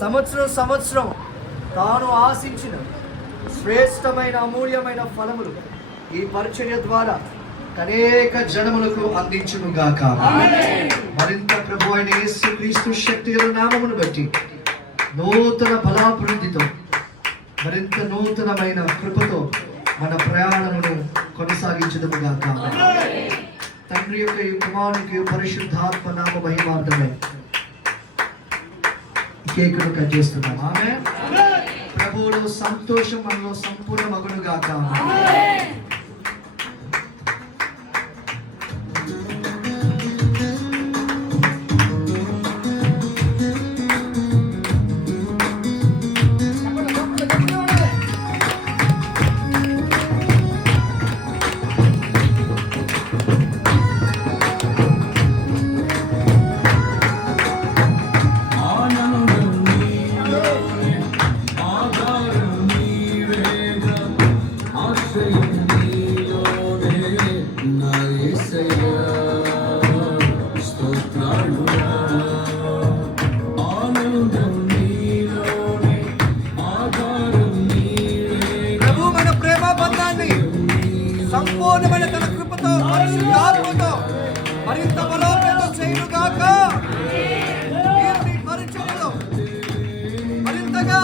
సంవత్సరం తాను ఆశించిన శ్రేష్టమైన అమూల్యమైన ఫలములు ఈ పరిచర్య ద్వారా అనేక జనములకు అందించును గాక. మరింత ప్రభు అయిన యేసుక్రీస్తు శక్తి గల నామమును బట్టి నూతన బలాభివృద్ధితో మరింత నూతనమైన కృపతో మన ప్రయాణమును కొనసాగించుదుము గాక. తండ్రి యొక్క ఈ కుమారునికి పరిశుద్ధాత్మ నామ మహిమార్థమై కేకును కట్ చేస్తున్నాం. ఆమె ప్రభువులో సంతోషం మనలో సంపూర్ణ మగును గాక. సంపూర్ణమైన తన కృపతో పరిశుద్ధాత్మతో మరింత బలోపేతం చేయును గాక. మీ పరిచర్యలో మరింతగా